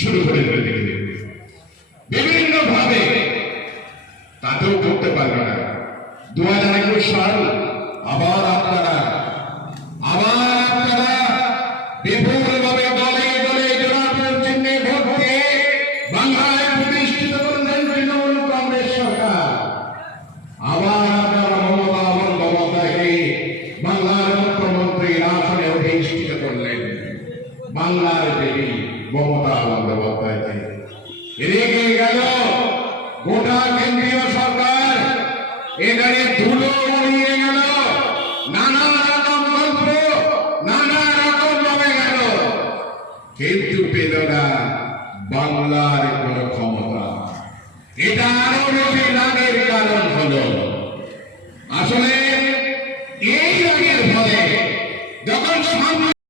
শুরু করে দিলেন বিভিন্ন ভাবে, তাতেও করতে পারবে না। 2021 সাল আবার আপনারা বিপুলভাবে দলে দলে জোড়াফুল চিহ্নে ভোট দিয়ে বাংলায় প্রতিষ্ঠিত করলেন তৃণমূল কংগ্রেস সরকার। আবার আপনারা মমতাকে বাংলার মুখ্যমন্ত্রীর আসনে অধিষ্ঠিত করলেন। বাংলার দেবী মমতা বন্দ্যোপাধ্যায়কে রেগে গেল গোটা কেন্দ্রীয় সরকার, এখানে ধুলো উড়িয়ে গেল, নানা রকম গল্প নানা রকম ভাবে গেল, কিন্তু পেল না বাংলার কোন ক্ষমতা। এটা আরো বেশি রাগের কারণ হলো, আসলে এই রাগের ফলে যখন